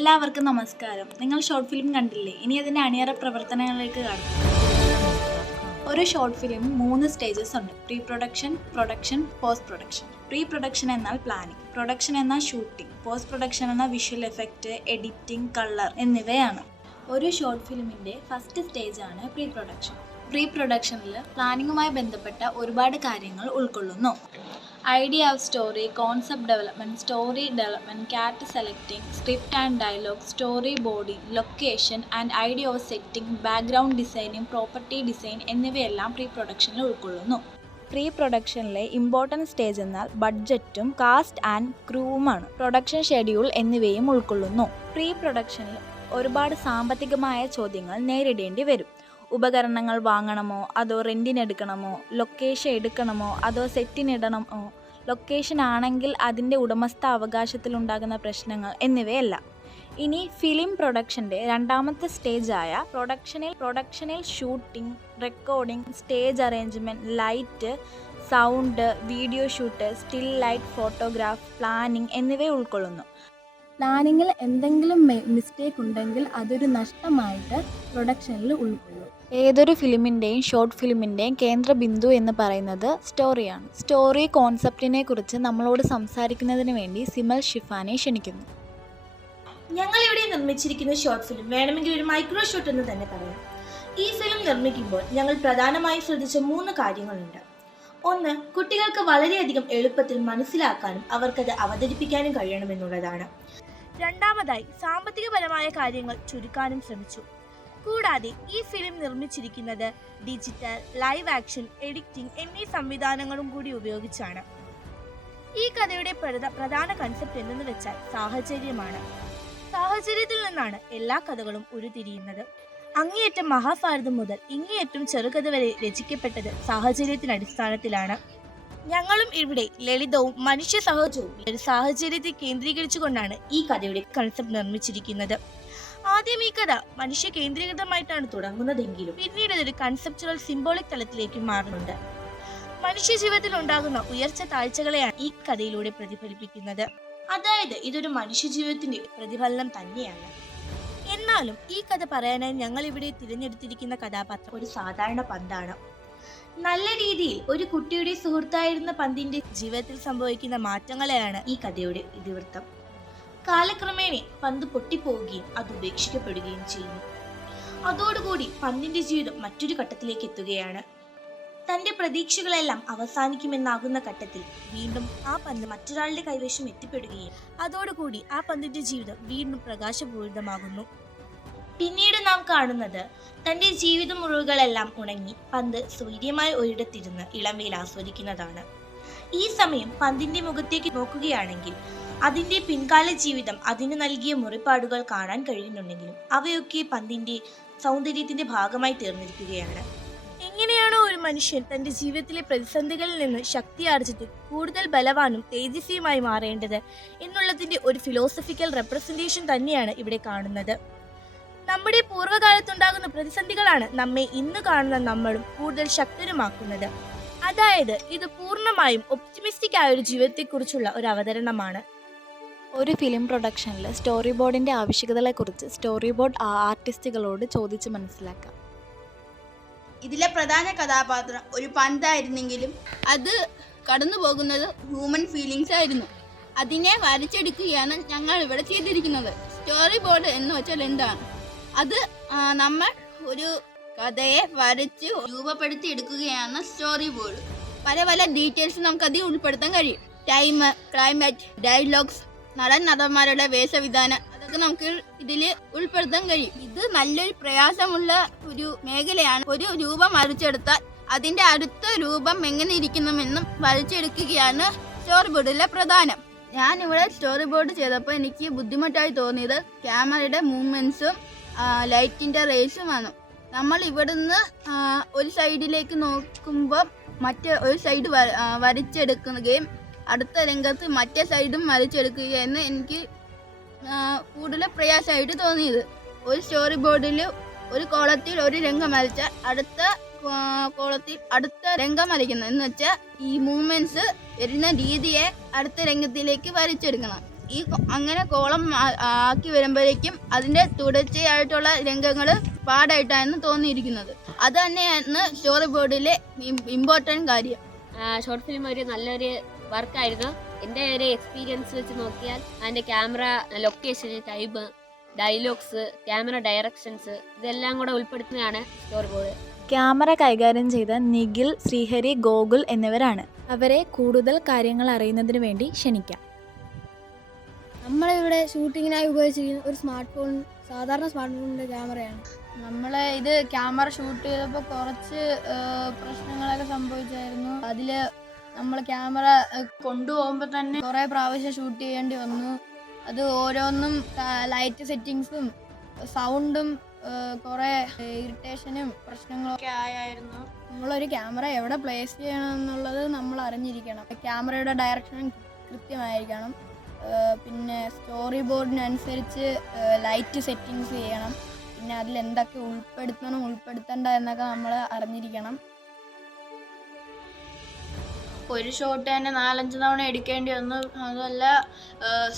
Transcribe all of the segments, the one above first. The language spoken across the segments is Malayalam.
എല്ലാവർക്കും നമസ്കാരം. നിങ്ങൾ ഷോർട്ട് ഫിലിം കണ്ടില്ലേ? ഇനി അതിൻ്റെ അണിയറ പ്രവർത്തനങ്ങളിലേക്ക് കടന്നു. ഒരു ഷോർട്ട് ഫിലിം 3 സ്റ്റേജസ് ഉണ്ട്: pre production, production, post production. Pre production എന്നാൽ പ്ലാനിങ്, പ്രൊഡക്ഷൻ എന്നാൽ ഷൂട്ടിംഗ്, പോസ്റ്റ് പ്രൊഡക്ഷൻ എന്നാൽ വിഷ്വൽ എഫക്റ്റ്, എഡിറ്റിംഗ്, കളർ എന്നിവയാണ്. ഒരു ഷോർട്ട് ഫിലിമിൻ്റെ ഫസ്റ്റ് സ്റ്റേജാണ് പ്രീ പ്രൊഡക്ഷൻ. പ്രീ പ്രൊഡക്ഷനിൽ പ്ലാനിങ്ങുമായി ബന്ധപ്പെട്ട ഒരുപാട് കാര്യങ്ങൾ ഉൾക്കൊള്ളുന്നു. Idea of story, concept development, story development, character selecting, script and dialogue, storyboarding, location and idea of setting, background designing, property design എന്നിവയെല്ലാം പ്രീ പ്രൊഡക്ഷനിൽ ഉൾക്കൊള്ളുന്നു. പ്രീ പ്രൊഡക്ഷനിലെ ഇമ്പോർട്ടൻറ്റ് സ്റ്റേജ് എന്നാൽ ബഡ്ജറ്റും കാസ്റ്റ് ആൻഡ് ക്രൂവുമാണ്. പ്രൊഡക്ഷൻ ഷെഡ്യൂൾ എന്നിവയും ഉൾക്കൊള്ളുന്നു. പ്രീ പ്രൊഡക്ഷനിൽ ഒരുപാട് സാമ്പത്തികമായ ചോദ്യങ്ങൾ നേരിടേണ്ടി വരും. ഉപകരണങ്ങൾ വാങ്ങണമോ അതോ റെൻറ്റിനെടുക്കണമോ, ലൊക്കേഷൻ എടുക്കണമോ അതോ സെറ്റിനിടണമോ, ലൊക്കേഷൻ ആണെങ്കിൽ അതിൻ്റെ ഉടമസ്ഥാവകാശത്തിലുണ്ടാകുന്ന പ്രശ്നങ്ങൾ എന്നിവയെല്ലാം. ഇനി ഫിലിം പ്രൊഡക്ഷൻ്റെ രണ്ടാമത്തെ സ്റ്റേജായ പ്രൊഡക്ഷനിൽ shooting, recording, stage arrangement, light, sound, video shoot, still light, photograph, planning എന്നിവ ഉൾക്കൊള്ളുന്നു. പ്ലാനിങ്ങിൽ എന്തെങ്കിലും മിസ്റ്റേക്ക് ഉണ്ടെങ്കിൽ അതൊരു നഷ്ടമായിട്ട് പ്രൊഡക്ഷനിൽ ഉൾക്കൊള്ളും. ഏതൊരു ഫിലിമിൻ്റെയും ഷോർട്ട് ഫിലിമിൻ്റെയും കേന്ദ്ര ബിന്ദു എന്ന് പറയുന്നത് സ്റ്റോറിയാണ്. സ്റ്റോറി കോൺസെപ്റ്റിനെ കുറിച്ച് നമ്മളോട് സംസാരിക്കുന്നതിന് വേണ്ടി സിമൽ ഷിഫാനെ ക്ഷണിക്കുന്നു. ഞങ്ങളിവിടെ നിർമ്മിച്ചിരിക്കുന്ന ഷോർട്ട് ഫിലിം വേണമെങ്കിൽ ഒരു മൈക്രോ ഷോട്ട് എന്ന് തന്നെ പറയാം. ഈ ഫിലിം നിർമ്മിക്കുമ്പോൾ ഞങ്ങൾ പ്രധാനമായും ശ്രദ്ധിച്ച 3 കാര്യങ്ങളുണ്ട്. 1. കുട്ടികൾക്ക് വളരെയധികം എളുപ്പത്തിൽ മനസ്സിലാക്കാനും അവർക്കത് അവതരിപ്പിക്കാനും കഴിയണമെന്നുള്ളതാണ്. 2. സാമ്പത്തികപരമായ കാര്യങ്ങൾ ചുരുക്കാനും ശ്രമിച്ചു. കൂടാതെ ഈ ഫിലിം നിർമ്മിച്ചിരിക്കുന്നത് ഡിജിറ്റൽ, ലൈവ് ആക്ഷൻ, എഡിറ്റിംഗ് എന്നീ സംവിധാനങ്ങളും കൂടി ഉപയോഗിച്ചാണ്. ഈ കഥയുടെ പ്രധാന കൺസെപ്റ്റ് എന്തെന്ന് വെച്ചാൽ സാഹചര്യമാണ്. സാഹചര്യത്തിൽ നിന്നാണ് എല്ലാ കഥകളും ഉരുത്തിരിയുന്നത്. അങ്ങേയറ്റം മഹാഭാരതം മുതൽ ഇങ്ങേയറ്റം ചെറുകഥ വരെ രചിക്കപ്പെട്ടത് സാഹചര്യത്തിന്റെ അടിസ്ഥാനത്തിലാണ്. ഞങ്ങളും ഇവിടെ ലളിതവും മനുഷ്യ സഹജവും ഒരു സാഹചര്യത്തെ കേന്ദ്രീകരിച്ചുകൊണ്ടാണ് ഈ കഥയുടെ കൺസെപ്റ്റ് നിർമ്മിച്ചിരിക്കുന്നത്. ആദ്യം ഈ കഥ മനുഷ്യ കേന്ദ്രീകൃതമായിട്ടാണ് തുടങ്ങുന്നതെങ്കിലും പിന്നീട് ഇതൊരു കൺസെപ്ച്വൽ സിംബോളിക് തലത്തിലേക്ക് മാറുന്നുണ്ട്. മനുഷ്യ ജീവിതത്തിൽ ഉണ്ടാകുന്ന ഉയർച്ച താഴ്ചകളെയാണ് ഈ കഥയിലൂടെ പ്രതിഫലിപ്പിക്കുന്നത്. അതായത് ഇതൊരു മനുഷ്യ ജീവിതത്തിന്റെ പ്രതിഫലനം തന്നെയാണ്. എന്നാലും ഈ കഥ പറയാനായി ഞങ്ങൾ ഇവിടെ തിരഞ്ഞെടുത്തിരിക്കുന്ന കഥാപാത്രം ഒരു സാധാരണ പന്താണ്. നല്ല രീതിയിൽ ഒരു കുട്ടിയുടെ സുഹൃത്തായിരുന്ന പന്തിന്റെ ജീവിതത്തിൽ സംഭവിക്കുന്ന മാറ്റങ്ങളെയാണ് ഈ കഥയുടെ ഇതിവൃത്തം. കാലക്രമേണ പന്ത് പൊട്ടിപ്പോവുകയും അത് ഉപേക്ഷിക്കപ്പെടുകയും ചെയ്യുന്നു. അതോടുകൂടി പന്തിന്റെ ജീവിതം മറ്റൊരു ഘട്ടത്തിലേക്ക് എത്തുകയാണ്. തന്റെ പ്രതീക്ഷകളെല്ലാം അവസാനിക്കുമെന്നാകുന്ന ഘട്ടത്തിൽ വീണ്ടും ആ പന്ത് മറ്റൊരാളുടെ കൈവശം എത്തിപ്പെടുകയും അതോടുകൂടി ആ പന്തിന്റെ ജീവിതം വീണ്ടും പ്രകാശപൂരിതമാകുന്നു. പിന്നീട് നാം കാണുന്നത് തന്റെ ജീവിത മുറിവുകളെല്ലാം ഉണങ്ങി പന്ത് സ്വൈര്യമായ ഒരിടത്തിരുന്ന് ഇളമയിൽ ആസ്വദിക്കുന്നതാണ്. ഈ സമയം പന്തിന്റെ മുഖത്തേക്ക് നോക്കുകയാണെങ്കിൽ അതിന്റെ പിൻകാല ജീവിതം അതിന് നൽകിയ മുറിപ്പാടുകൾ കാണാൻ കഴിയുന്നുണ്ടെങ്കിലും അവയൊക്കെ പന്തിന്റെ സൗന്ദര്യത്തിന്റെ ഭാഗമായി തീർന്നിരിക്കുകയാണ്. എങ്ങനെയാണോ ഒരു മനുഷ്യൻ തന്റെ ജീവിതത്തിലെ പ്രതിസന്ധികളിൽ നിന്ന് ശക്തി ആർജിച്ച് കൂടുതൽ ബലവാനും തേജസ്വിയുമായി മാറേണ്ടത് എന്നുള്ളതിന്റെ ഒരു ഫിലോസഫിക്കൽ റെപ്രസെന്റേഷൻ തന്നെയാണ് ഇവിടെ കാണുന്നത്. നമ്മുടെ പൂർവ്വകാലത്തുണ്ടാകുന്ന പ്രതിസന്ധികളാണ് നമ്മെ ഇന്ന് കാണുന്ന നമ്മളും കൂടുതൽ ശക്തരുമാക്കുന്നത്. അതായത് ഇത് പൂർണ്ണമായും ഒപ്റ്റിമിസ്റ്റിക് ആയ ഒരു ജീവിതത്തെക്കുറിച്ചുള്ള ഒരു അവതരണമാണ്. ഒരു ഫിലിം പ്രൊഡക്ഷനിൽ സ്റ്റോറി ബോർഡിൻ്റെ ആവശ്യകതകളെക്കുറിച്ച് സ്റ്റോറി ബോർഡ് ആർട്ടിസ്റ്റുകളോട് ചോദിച്ച് മനസ്സിലാക്കാം. ഇതിലെ പ്രധാന കഥാപാത്രം ഒരു പന്തായിരുന്നെങ്കിലും അത് കടന്നു പോകുന്നത് ഹ്യൂമൻ ഫീലിങ്സ് ആയിരുന്നു. അതിനെ വരച്ചെടുക്കുകയാണ് ഞങ്ങൾ ഇവിടെ ചെയ്തിരിക്കുന്നത്. സ്റ്റോറി ബോർഡ് എന്ന് വെച്ചാൽ എന്താണ്? അത് നമ്മൾ ഒരു കഥയെ വരച്ച് രൂപപ്പെടുത്തി എടുക്കുകയാണ് സ്റ്റോറി ബോർഡ്. പല പല ഡീറ്റെയിൽസ് നമുക്കതിൽ ഉൾപ്പെടുത്താൻ കഴിയും. ടൈം, ക്ലൈമറ്റ്, ഡയലോഗ്സ്, നടന്മാരുടെ വേഷവിധാനം, അതൊക്കെ നമുക്ക് ഇതിൽ ഉൾപ്പെടുത്താൻ കഴിയും. ഇത് നല്ലൊരു പ്രയാസമുള്ള ഒരു മേഖലയാണ്. ഒരു രൂപം വരച്ചെടുത്താൽ അതിൻ്റെ അടുത്ത രൂപം എങ്ങനെ ഇരിക്കണമെന്നും വരച്ചെടുക്കുകയാണ് സ്റ്റോറി ബോർഡിലെ പ്രധാനം. ഞാനിവിടെ സ്റ്റോറി ബോർഡ് ചെയ്തപ്പോൾ എനിക്ക് ബുദ്ധിമുട്ടായി തോന്നിയത് ക്യാമറയുടെ മൂവ്മെൻറ്റ്സും ലൈറ്റിൻ്റെ റേസുമാണ്. നമ്മൾ ഇവിടുന്ന് ഒരു സൈഡിലേക്ക് നോക്കുമ്പോൾ മറ്റേ ഒരു സൈഡ് വരച്ചെടുക്കുകയും അടുത്ത രംഗത്ത് മറ്റേ സൈഡും വരച്ചെടുക്കുകയെന്ന് എനിക്ക് കൂടുതൽ പ്രയാസമായിട്ട് തോന്നിയത്. ഒരു സ്റ്റോറി ബോർഡിൽ ഒരു കോളത്തിൽ ഒരു രംഗം വരച്ചാൽ അടുത്ത കോളത്തിൽ അടുത്ത രംഗം വരയ്ക്കണം എന്ന് വെച്ചാൽ ഈ മൂവ്മെന്റ്സ് വരുന്ന രീതിയെ അടുത്ത രംഗത്തിലേക്ക് വരച്ചെടുക്കണം. അങ്ങനെ കോളം ആക്കി വരുമ്പോഴേക്കും അതിൻ്റെ തുടർച്ചയായിട്ടുള്ള രംഗങ്ങൾ പാടായിട്ടാണ് തോന്നിയിരിക്കുന്നത്. അത് തന്നെയാണ് സ്റ്റോറി ബോർഡിലെ ഇമ്പോർട്ടൻറ്റ് കാര്യം. ഷോർട്ട് ഫിലിം ഒരു നല്ലൊരു വർക്കായിരുന്നു. എൻ്റെ ഒരു എക്സ്പീരിയൻസ് വെച്ച് നോക്കിയാൽ അതിൻ്റെ camera, location, type, dialogues, camera directions ഇതെല്ലാം കൂടെ ഉൾപ്പെടുത്തുന്നതാണ് സ്റ്റോറി ബോർഡ്. ക്യാമറ കൈകാര്യം ചെയ്ത നിഖിൽ, ശ്രീഹരി, ഗോകുൽ എന്നിവരാണ്. അവരെ കൂടുതൽ കാര്യങ്ങൾ അറിയുന്നതിന് വേണ്ടി ക്ഷണിക്കാം. നമ്മളിവിടെ ഷൂട്ടിങ്ങിനായി ഉപയോഗിച്ചിരിക്കുന്ന ഒരു സാധാരണ സ്മാർട്ട് ഫോണിൻ്റെ ക്യാമറയാണ്. നമ്മൾ ഇത് ക്യാമറ ഷൂട്ട് ചെയ്തപ്പോൾ കുറച്ച് പ്രശ്നങ്ങളൊക്കെ സംഭവിച്ചായിരുന്നു. അതിൽ നമ്മൾ ക്യാമറ കൊണ്ടുപോകുമ്പോൾ തന്നെ കുറേ പ്രാവശ്യം ഷൂട്ട് ചെയ്യേണ്ടി വന്നു. അത് ഓരോന്നും ലൈറ്റ് സെറ്റിങ്സും സൗണ്ടും കുറേ ഇറിറ്റേഷനും പ്രശ്നങ്ങളൊക്കെ ആയായിരുന്നു. നമ്മളൊരു ക്യാമറ എവിടെ പ്ലേസ് ചെയ്യണം എന്നുള്ളത് നമ്മൾ അറിഞ്ഞിരിക്കണം. ക്യാമറയുടെ ഡയറക്ഷൻ കൃത്യമായിരിക്കണം. പിന്നെ സ്റ്റോറി ബോർഡിനനുസരിച്ച് ലൈറ്റ് സെറ്റിങ്സ് ചെയ്യണം. പിന്നെ അതിൽ എന്തൊക്കെ ഉൾപ്പെടുത്തണ്ട എന്നൊക്കെ നമ്മൾ അറിഞ്ഞിരിക്കണം. ഒരു ഷോട്ട് തന്നെ 4-5 തവണ എടുക്കേണ്ടി വന്നു. അതല്ല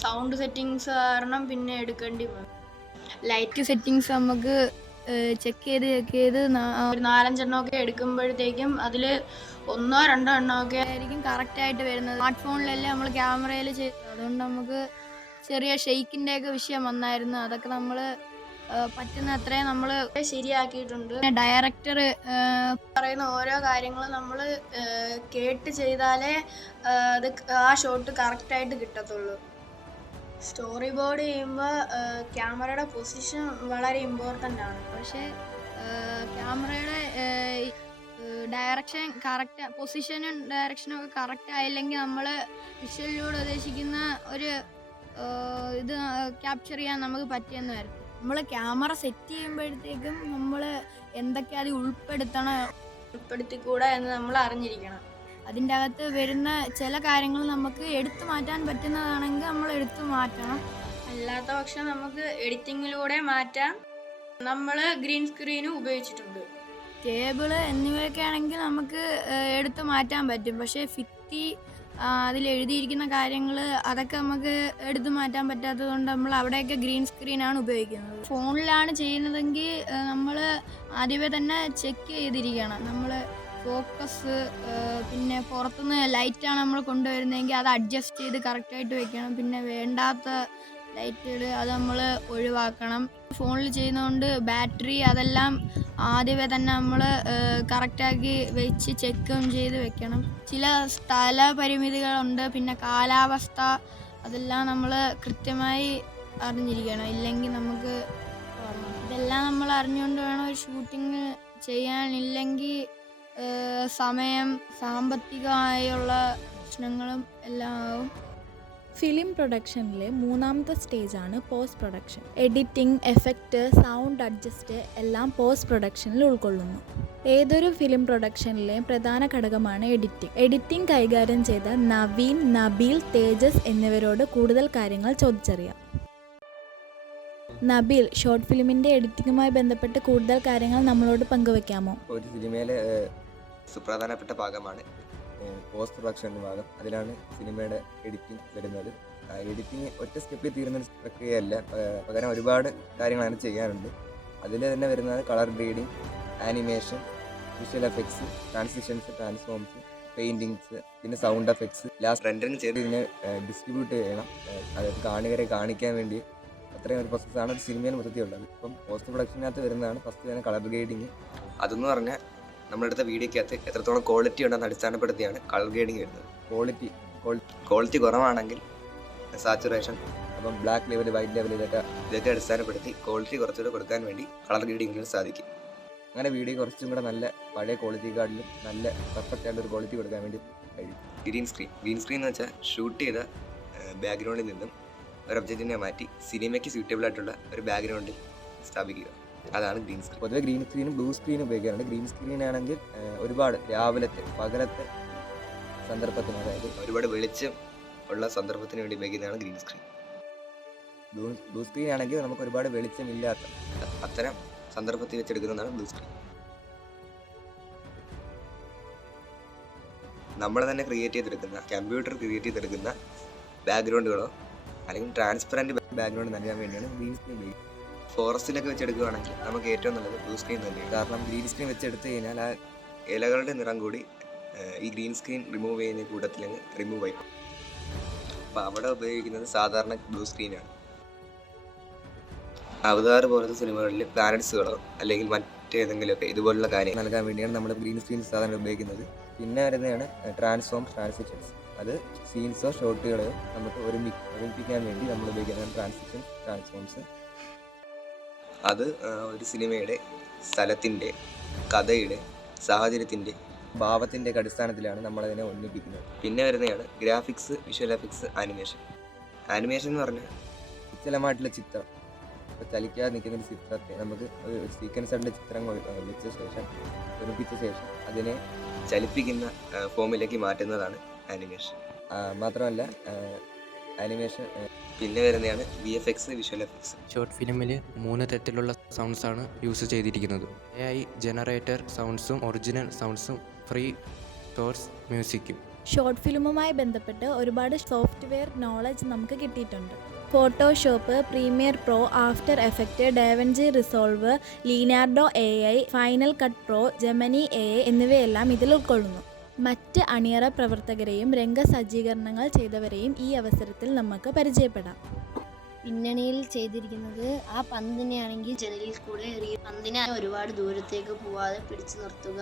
സൗണ്ട് സെറ്റിങ്സ് കാരണം പിന്നെ എടുക്കേണ്ടി വന്നു. ലൈറ്റ് സെറ്റിങ്സ് നമുക്ക് ചെക്ക് ചെയ്ത് ഒരു 4-5 എണ്ണമൊക്കെ എടുക്കുമ്പോഴത്തേക്കും അതിൽ 1-2 എണ്ണമൊക്കെ ആയിരിക്കും കറക്റ്റായിട്ട് വരുന്നത്. സ്മാർട്ട് ഫോണിലല്ലേ നമ്മൾ ക്യാമറയിൽ ചെയ്തത്. അതുകൊണ്ട് നമുക്ക് ചെറിയ ഷെയ്ക്കിൻ്റെയൊക്കെ വിഷയം വന്നായിരുന്നു. അതൊക്കെ നമ്മൾ പറ്റുന്ന അത്രയും നമ്മൾ ശരിയാക്കിയിട്ടുണ്ട്. ഡയറക്ടർ പറയുന്ന ഓരോ കാര്യങ്ങളും നമ്മൾ കേട്ട് ചെയ്താലേ അത് ആ ഷോട്ട് കറക്റ്റായിട്ട് കിട്ടത്തുള്ളൂ. സ്റ്റോറി ബോർഡ് ചെയ്യുമ്പോൾ ക്യാമറയുടെ പൊസിഷൻ വളരെ ഇമ്പോർട്ടൻ്റ് ആണ്. പക്ഷേ ക്യാമറയുടെ ഡയറക്ഷൻ കറക്റ്റ്, പൊസിഷനും ഡയറക്ഷനും ഒക്കെ കറക്റ്റ് ആയില്ലെങ്കിൽ നമ്മൾ വിഷ്വലിലൂടെ ഉദ്ദേശിക്കുന്ന ഒരു ഇത് ക്യാപ്ചർ ചെയ്യാൻ നമുക്ക് പറ്റിയെന്ന് വരും. നമ്മൾ ക്യാമറ സെറ്റ് ചെയ്യുമ്പോഴത്തേക്കും നമ്മൾ എന്തൊക്കെ അത് ഉൾപ്പെടുത്തിക്കൂടാ എന്ന് നമ്മൾ അറിഞ്ഞിരിക്കണം. അതിൻ്റെ അകത്ത് വരുന്ന ചില കാര്യങ്ങൾ നമുക്ക് എടുത്തു മാറ്റാൻ പറ്റുന്നതാണെങ്കിൽ നമ്മൾ എടുത്തു മാറ്റണം. അല്ലാത്ത പക്ഷം നമുക്ക് എഡിറ്റിങ്ങിലൂടെ മാറ്റാം. നമ്മൾ ഗ്രീൻ സ്ക്രീനും ഉപയോഗിച്ചിട്ടുണ്ട്. കേബിള് എന്നിവയൊക്കെ ആണെങ്കിൽ നമുക്ക് എടുത്തു മാറ്റാൻ പറ്റും. പക്ഷേ ഫിറ്റി അതിൽ എഴുതിയിരിക്കുന്ന കാര്യങ്ങൾ അതൊക്കെ നമുക്ക് എടുത്തു മാറ്റാൻ പറ്റാത്തത് കൊണ്ട് നമ്മൾ അവിടെയൊക്കെ ഗ്രീൻ സ്ക്രീനാണ് ഉപയോഗിക്കുന്നത്. ഫോണിലാണ് ചെയ്യുന്നതെങ്കിൽ നമ്മൾ ആദ്യമേ തന്നെ ചെക്ക് ചെയ്തിരിക്കണം. നമ്മൾ ഫോക്കസ്, പിന്നെ പുറത്തുനിന്ന് ലൈറ്റാണ് നമ്മൾ കൊണ്ടുവരുന്നതെങ്കിൽ അത് അഡ്ജസ്റ്റ് ചെയ്ത് കറക്റ്റായിട്ട് വെക്കണം. പിന്നെ വേണ്ടാത്ത ലൈറ്റുകൾ അത് നമ്മൾ ഒഴിവാക്കണം. ഫോണിൽ ചെയ്യുന്നതുകൊണ്ട് ബാറ്ററി അതെല്ലാം ആദ്യമേ തന്നെ നമ്മൾ കറക്റ്റാക്കി വെച്ച് ചെക്കും ചെയ്ത് വെക്കണം. ചില സ്ഥല പരിമിതികളുണ്ട്. പിന്നെ കാലാവസ്ഥ അതെല്ലാം നമ്മൾ കൃത്യമായി അറിഞ്ഞിരിക്കണം. ഇല്ലെങ്കിൽ നമുക്ക് ഇതെല്ലാം നമ്മൾ അറിഞ്ഞുകൊണ്ട് വേണം ഒരു ഷൂട്ടിങ് ചെയ്യാനില്ലെങ്കിൽ സമയം, സാമ്പത്തികമായുള്ള പ്രശ്നങ്ങളും എല്ലാം ആവും. ഫിലിം പ്രൊഡക്ഷനിലെ 3ാമത്തെ സ്റ്റേജാണ് post production. Editing, effect, sound adjust എല്ലാം പോസ്റ്റ് പ്രൊഡക്ഷനിൽ ഉൾക്കൊള്ളുന്നു. ഏതൊരു ഫിലിം പ്രൊഡക്ഷനിലെയും പ്രധാന ഘടകമാണ് എഡിറ്റിംഗ്. എഡിറ്റിംഗ് കൈകാര്യം ചെയ്ത നവീൻ, നബീൽ, തേജസ് എന്നിവരോട് കൂടുതൽ കാര്യങ്ങൾ ചോദിച്ചറിയാം. നബീൽ, ഷോർട്ട് ഫിലിമിൻ്റെ എഡിറ്റിങ്ങുമായി ബന്ധപ്പെട്ട് കൂടുതൽ കാര്യങ്ങൾ നമ്മളോട് പങ്കുവെക്കാമോ? ഒരു സിനിമയിലെ സുപ്രധാനപ്പെട്ട ഭാഗമാണ് പോസ്റ്റ് പ്രൊഡക്ഷൻ ഭാഗം. അതിലാണ് സിനിമയുടെ എഡിറ്റിംഗ് വരുന്നത്. എഡിറ്റിംഗ് ഒറ്റ സ്റ്റെപ്പിൽ തീരുന്ന പ്രക്രിയയല്ല, പകരം ഒരുപാട് കാര്യങ്ങളാണ് ചെയ്യാറുണ്ട്. അതിൽ തന്നെ വരുന്നത് colour grading, animation, visual effects, transitions, transforms, paintings, പിന്നെ സൗണ്ട് എഫക്ട്സ്. ലാസ്റ്റ് റെൻഡറിങ് ചെയ്ത് ഇതിനെ ഡിസ്ട്രിബ്യൂട്ട് ചെയ്യണം. അതായത് കാണുകരെ കാണിക്കാൻ വേണ്ടി അത്രയും ഒരു പ്രോസസ്സാണ് ഒരു സിനിമയിൽ മൊത്തത്തിലുള്ളത്. ഇപ്പം പോസ്റ്റ് പ്രൊഡക്ഷനകത്ത് വരുന്നതാണ് ഫസ്റ്റ് തന്നെ കളർ ഗ്രേഡിങ്. അതെന്ന് പറഞ്ഞാൽ നമ്മളെടുത്ത വീഡിയോക്കകത്ത് എത്രത്തോളം ക്വാളിറ്റി ഉണ്ടെന്ന് അടിസ്ഥാനപ്പെടുത്തിയാണ് കളർ ഗ്രേഡിങ് വരുന്നത്. ക്വാളിറ്റി കുറവാണെങ്കിൽ സാച്ചുറേഷൻ, അപ്പം ബ്ലാക്ക് ലെവൽ, വൈറ്റ് ലെവൽ ഇതൊക്കെ അടിസ്ഥാനപ്പെടുത്തി ക്വാളിറ്റി കുറച്ചുകൂടെ കൊടുക്കാൻ വേണ്ടി കളർ ഗ്രേഡിങ്ങിന് സാധിക്കും. അങ്ങനെ വീഡിയോ കുറച്ചും കൂടെ നല്ല പഴയ ക്വാളിറ്റിക്കാട്ടിലും നല്ല പെർഫെക്റ്റ് ആയിട്ട് ഒരു ക്വാളിറ്റി കൊടുക്കാൻ വേണ്ടി കഴിയും. ഗ്രീൻ സ്ക്രീൻ എന്ന് വെച്ചാൽ ഷൂട്ട് ചെയ്ത ബാക്ക്ഗ്രൗണ്ടിൽ നിന്നും ഒരു ഒബ്ജക്റ്റിനെ മാറ്റി സിനിമയ്ക്ക് സ്യൂട്ടബിൾ ആയിട്ടുള്ള ഒരു ബാക്ക്ഗ്രൗണ്ടിൽ സ്ഥാപിക്കുക. അതാണ് ഗ്രീൻ സ്ക്രീൻ. പൊതുവെ ഗ്രീൻ സ്ക്രീനും ബ്ലൂ സ്ക്രീനും ഉപയോഗിക്കാറുണ്ട്. ഗ്രീൻ സ്ക്രീൻ ആണെങ്കിൽ ഒരുപാട് പകലത്തെ സന്ദർഭത്തിന്, അതായത് ഒരുപാട് വെളിച്ചം ഉള്ള സന്ദർഭത്തിന് വേണ്ടി ഉപയോഗിക്കുന്നതാണ് ഗ്രീൻ സ്ക്രീൻ. ബ്ലൂ സ്ക്രീൻ ആണെങ്കിൽ നമുക്ക് ഒരുപാട് വെളിച്ചമില്ലാത്ത അത്തരം സന്ദർഭത്തിൽ വെച്ചെടുക്കുന്നതാണ് ബ്ലൂ സ്ക്രീൻ. നമ്മൾ തന്നെ കമ്പ്യൂട്ടർ ക്രിയേറ്റ് ചെയ്തെടുക്കുന്ന ബാക്ക്ഗ്രൗണ്ടുകളോ അല്ലെങ്കിൽ ട്രാൻസ്പെറൻറ്റ് ബാക്ക്ഗ്രൗണ്ട് നൽകാൻ വേണ്ടിയാണ് ഗ്രീൻ സ്ക്രീൻ ഉപയോഗിക്കുന്നത്. ഫോറസ്റ്റിലൊക്കെ വെച്ചെടുക്കുകയാണെങ്കിൽ നമുക്ക് ഏറ്റവും നല്ലത് ബ്ലൂ സ്ക്രീൻ തന്നെയാണ്. കാരണം ഗ്രീൻ സ്ക്രീൻ വെച്ചെടുത്ത് കഴിഞ്ഞാൽ ആ ഇലകളുടെ നിറം കൂടി ഈ ഗ്രീൻ സ്ക്രീൻ റിമൂവ് ചെയ്യുന്ന കൂട്ടത്തിൽ റിമൂവ് ആയി. അപ്പോൾ അവിടെ ഉപയോഗിക്കുന്നത് സാധാരണ ബ്ലൂ സ്ക്രീനാണ്. അവതാർ പോലത്തെ സിനിമകളിൽ പ്ലാനറ്റ്സുകളോ അല്ലെങ്കിൽ മറ്റേതെങ്കിലുമൊക്കെ ഇതുപോലുള്ള കാര്യം നൽകാൻ വേണ്ടിയാണ് നമ്മൾ ഗ്രീൻ സ്ക്രീൻ സാധാരണ ഉപയോഗിക്കുന്നത്. പിന്നെ വരുന്നതാണ് ട്രാൻസിഷൻസ്. അത് സീൻസോ ഷോട്ടുകളോ നമുക്ക് ഒരുമിപ്പിക്കാൻ വേണ്ടി നമ്മൾ ഉപയോഗിക്കുന്നതാണ് ട്രാൻസ്ഫോംസ്. അത് ഒരു സിനിമയുടെ സ്ഥലത്തിൻ്റെ, കഥയുടെ, സാഹചര്യത്തിൻ്റെ, ഭാവത്തിൻ്റെ ഒക്കെ അടിസ്ഥാനത്തിലാണ് നമ്മളതിനെ ഒന്നിപ്പിക്കുന്നത്. പിന്നെ വരുന്നതാണ് graphics, visual effects, animation. Animation എന്ന് പറഞ്ഞാൽ നിശ്ചലമായിട്ടുള്ള ചിത്രം, ഇപ്പോൾ ചലിക്കാതെ നിൽക്കുന്ന ഒരു ചിത്രത്തെ നമുക്ക് ഒരു സീക്വൻസറിൻ്റെ ചിത്രം വെച്ച ശേഷം ഒരുമിപ്പിച്ച ശേഷം അതിനെ ചലിപ്പിക്കുന്ന ഫോമിലേക്ക് മാറ്റുന്നതാണ് ആനിമേഷൻ. മാത്രമല്ല ആനിമേഷൻ പിന്നെ വരുന്നതാണ് VFX, വിഷ്വൽ എഫക്ട്സ്. ഷോർട്ട് ഫിലിമിൽ 3 തരത്തിലുള്ള സൗണ്ട്സാണ് യൂസ് ചെയ്തിരിക്കുന്നത്. AI ജനറേറ്റർ സൗണ്ട്സും ഒറിജിനൽ സൗണ്ട്സും ഫ്രീ സോഴ്സ് മ്യൂസിക്കും. ഷോർട്ട് ഫിലിമുമായി ബന്ധപ്പെട്ട് ഒരുപാട് സോഫ്റ്റ്വെയർ നോളജ് നമുക്ക് കിട്ടിയിട്ടുണ്ട്. Photoshop, Premiere Pro, After Effect, DaVinci Resolve, Leonardo AI, Final Cut Pro, Gemini AI എന്നിവയെല്ലാം ഇതിൽ ഉൾക്കൊള്ളുന്നു. മറ്റ് അണിയറ പ്രവർത്തകരെയും രംഗസജ്ജീകരണങ്ങൾ ചെയ്തവരെയും ഈ അവസരത്തിൽ നമുക്ക് പരിചയപ്പെടാം. പിന്നണിയിൽ ചെയ്തിരിക്കുന്നത് ആ പന്തിനെയാണെങ്കിൽ ജനലിൽ കൂടെ എറിയും. പന്തിനെ ഒരുപാട് ദൂരത്തേക്ക് പോവാതെ പിടിച്ചു നിർത്തുക,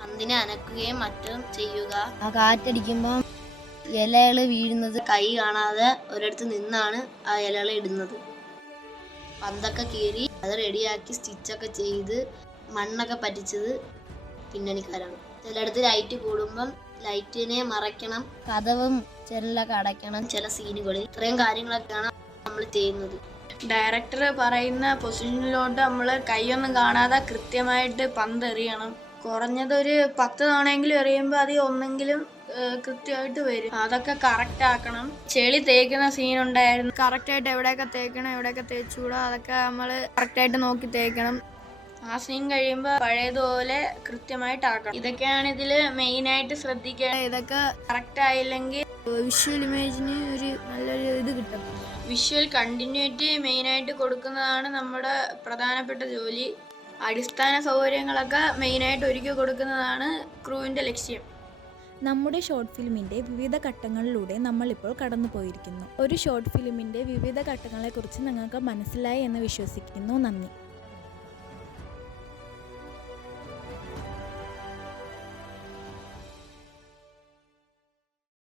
പന്തിനെ അനക്കുകയും മറ്റും ചെയ്യുക. ആ കാറ്റടിക്കുമ്പോൾ ഇലകൾ വീഴുന്നത് കൈ കാണാതെ ഒരിടത്ത് നിന്നാണ് ആ ഇലകൾ ഇടുന്നത്. പന്തൊക്കെ കീറി അത് റെഡിയാക്കി സ്റ്റിച്ചൊക്കെ ചെയ്ത് മണ്ണൊക്കെ പറ്റിച്ചത് പിന്നണിക്കാരാണ്. ചിലയിടത്ത് ലൈറ്റ് കൂടുമ്പം ലൈറ്റിനെ മറയ്ക്കണം, കതവും ജനലൊക്കെ അടയ്ക്കണം ചില സീനുകളിൽ. ഇത്രയും കാര്യങ്ങളൊക്കെയാണ് നമ്മൾ ചെയ്യുന്നത്. ഡയറക്ടർ പറയുന്ന പൊസിഷനിലോട്ട് നമ്മൾ കൈയൊന്നും കാണാതെ കൃത്യമായിട്ട് പന്ത് എറിയണം. കുറഞ്ഞത് ഒരു 10 തവണയെങ്കിലും എറിയുമ്പോൾ അത് ഒന്നെങ്കിലും കൃത്യമായിട്ട് വരും. അതൊക്കെ കറക്റ്റ് ആക്കണം. ചെളി തേക്കുന്ന സീനുണ്ടായിരുന്നു. കറക്റ്റായിട്ട് എവിടെയൊക്കെ തേക്കണം, എവിടെയൊക്കെ തേച്ചുകൂടാ, അതൊക്കെ നമ്മൾ കറക്റ്റായിട്ട് നോക്കി തേക്കണം. ആ സീൻ കഴിയുമ്പോൾ പഴയതുപോലെ കൃത്യമായിട്ടാക്കണം. ഇതൊക്കെയാണ് ഇതിൽ മെയിനായിട്ട് ശ്രദ്ധിക്കേണ്ടത്. ഇതൊക്കെ കറക്റ്റ് ആയില്ലെങ്കിൽ വിഷ്വൽ ഇമേജിന് ഒരു നല്ലൊരു ഇത് കിട്ടും. വിഷ്വൽ കണ്ടിന്യൂറ്റി മെയിനായിട്ട് കൊടുക്കുന്നതാണ് നമ്മുടെ പ്രധാനപ്പെട്ട ജോലി. അടിസ്ഥാന സൗകര്യങ്ങളൊക്കെ മെയിനായിട്ട് ഒരുക്കി കൊടുക്കുന്നതാണ് ക്രൂവിൻ്റെ ലക്ഷ്യം. നമ്മുടെ ഷോർട്ട് ഫിലിമിൻ്റെ വിവിധ ഘട്ടങ്ങളിലൂടെ നമ്മളിപ്പോൾ കടന്നു പോയിരിക്കുന്നു. ഒരു ഷോർട്ട് ഫിലിമിൻ്റെ വിവിധ ഘട്ടങ്ങളെക്കുറിച്ച് നിങ്ങൾക്ക് മനസ്സിലായി എന്ന് വിശ്വസിക്കുന്നു. നന്ദി.